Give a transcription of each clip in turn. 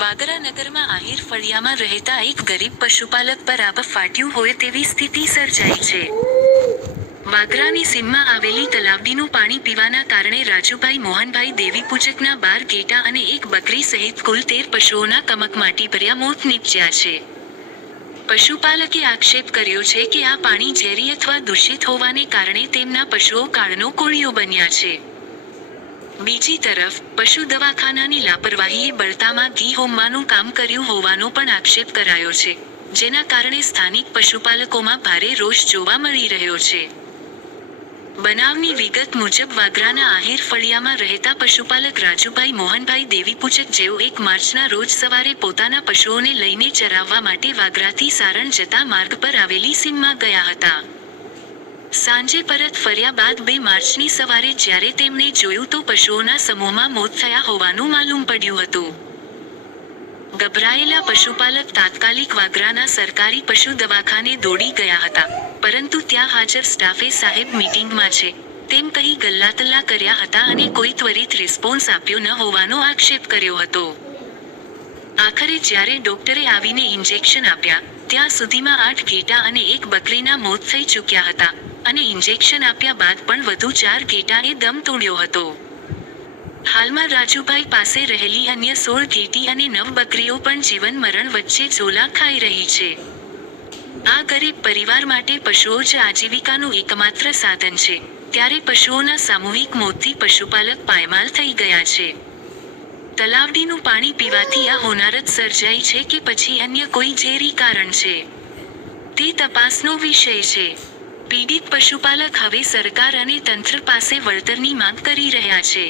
વાગરા નગરમાં આહિર ફળિયામાં રહેતા એક ગરીબ પશુપાલક પર આભ ફાટ્યું હોય તેવી સ્થિતિ સર્જાઈ છે. વાગરાની સીમમાં આવેલી તલાવડીનું પાણી પીવાના કારણે રાજુભાઈ મોહનભાઈ દેવીપૂજકના 12 ઘેટા અને એક બકરી સહિત કુલ 13 પશુઓના કમકમાટીભર્યા મોત નીપજ્યા છે. પશુપાલકે આક્ષેપ કર્યો છે કે આ પાણી ઝેરી અથવા દૂષિત હોવાને કારણે તેમના પશુઓ કાળનો કોળિયો બન્યા છે. બીજી તરફ, પશુ દવાખાનાની લાપરવાહીએ બળતામાં ઘી હોમવાનું કામ કર્યું હોવાનો પણ આક્ષેપ કરાયો છે, જેના કારણે સ્થાનિક પશુપાલકોમાં ભારે રોષ જોવા મળી રહ્યો છે. બનાવની વિગત મુજબ વાગરાના આહિર ફળિયામાં રહેતા પશુપાલક રાજુભાઈ મોહનભાઈ દેવીપૂજક જેઓ 1 માર્ચના રોજ સવારે પોતાના પશુઓને લઈને ચરાવવા માટે વાગરાથી સારણ જતા માર્ગ પર આવેલી સીમમાં ગયા હતા. સાંજે પરત ફર્યા બાદ 2 માર્ચની સવારે જ્યારે તેમણે જોયું તો પશુઓના સમૂહમાં મોત થયા હોવાનું માલુમ પડ્યું હતું. ગભરાયેલા પશુપાલક તાત્કાલિક વાગરાના સરકારી પશુ દવાખાને દોડી ગયા હતા, પરંતુ ત્યાં હાજર સ્ટાફે સાહેબ મીટિંગમાં છે તેમ કહી ગલ્લાતલ્લા કર્યા હતા અને કોઈ ત્વરિત રિસ્પોન્સ આપ્યો ન હોવાનો આક્ષેપ કર્યો હતો. આખરે જ્યારે ડોક્ટરે આવીને ઇન્જેક્શન આપ્યા, ત્યાં સુધીમાં 8 ઘેટા અને 1 બકરીના મોત થઈ ચૂક્યા હતા અને ઇન્જેક્શન આપ્યા બાદ પણ વધુ 4 ઘેટાએ દમ તોડ્યો હતો. હાલમાં રાજુભાઈ પાસે રહેલી અન્ય 16 ઘેટી અને 9 બકરીઓ પણ જીવન મરણ વચ્ચે ઝોલા ખાઈ રહી છે. આ ગરીબ પરિવાર માટે પશુઓ જ આજીવિકાનું એકમાત્ર સાધન છે, ત્યારે પશુઓના સામૂહિક મોતથી પશુપાલક પાયમાલ થઈ ગયા છે. તલાવડીનું પાણી પીવાથી આ હોનારત સર્જાઈ છે કે પછી અન્ય કોઈ ઝેરી કારણ છે, તે તપાસનો વિષય છે. પીડિત પશુપાલક હવે સરકાર અને તંત્ર પાસે વળતરની માંગ કરી રહ્યા છે.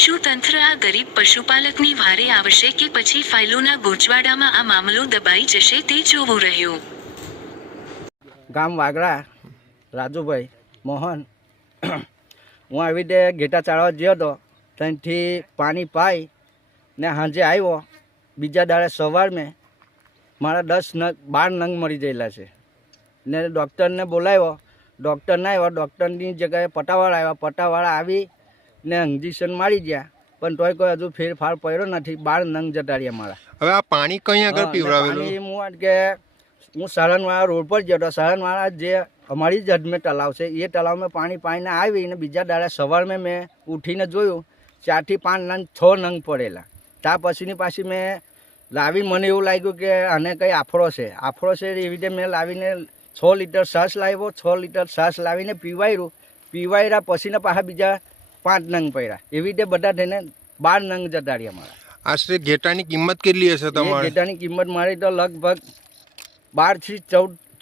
શું તંત્ર આ ગરીબ પશુપાલકની વારે આવશે કે પછી ફાઇલોના ગૂંચવાડામાં આ મામલો દબાઈ જશે તે જોવું રહ્યું. ગામ વાગરા, રાજુભાઈ મોહન. હું આવી રીતે ઘેટા ચાળવા ગયો હતો, ત્યાંથી પાણી પાઈ ને સાંજે આવ્યો. બીજા દાડે સવાર મેં મારા 12 નંગ મરી ગયેલા છે ને ડૉક્ટરને બોલાવ્યો. ડૉક્ટર ના આવ્યો, ડૉક્ટરની જગ્યાએ પટાવાળા આવ્યા. પટાવાળા આવી ને ઇન્જેક્શન મારી ગયા, પણ તોય કોઈ હજુ ફેરફાર પડ્યો નથી. 12 નંગ જતા રહ્યા મારા. હવે આ પાણી કઈ આગળ પીવડાવેલું? હું સાળનવાળા રોડ પર ગયો હતો. સાળનવાળા જે અમારી જ હદમે તલાવ છે, એ તલાવમાં પાણી પાઈને આવીને બીજા દાડે સવારમાં મેં ઉઠીને જોયું 4 થી 5 નંગ 6 નંગ પડેલા. ત્યાર પછીની પાછી મેં લાવી, મને એવું લાગ્યું કે આને કંઈ આફળો છે. એવી રીતે મેં લાવીને 6 લીટર છાશ લાવ્યો. 6 લીટર છાશ લાવીને પીવાયરા પછીના પાછા બીજા 5 નંગ પડ્યા. એવી રીતે બધા થઈને 12 નંગ જતા રહ્યા મારા. આશરે ઘેટાની કિંમત કેટલી હશે તમારે? ઘેટાની કિંમત મારી તો લગભગ 12 થી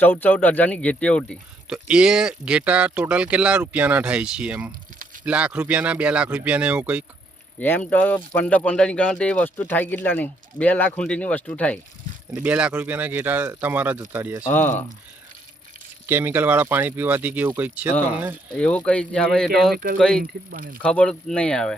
14 હજારની ઘેટીઓ હતી. તો એ ઘેટા ટોટલ કેટલા રૂપિયાના થાય છે? એમ લાખ રૂપિયાના, 2 લાખ રૂપિયાના એવું કંઈક? એમ તો 15-15ની ગણતરી વસ્તુ થાય કેટલા નહીં, 2 લાખ ઊંડીની વસ્તુ થાય. એટલે 2 લાખ રૂપિયાના ઘેટા તમારા જતા રહ્યા છે. હા. કેમિકલ વાળા પાણી પીવાથી કે એવું કંઈક છે તમને? એવું કંઈ આવે એ તો કંઈ ખબર નહીં આવે.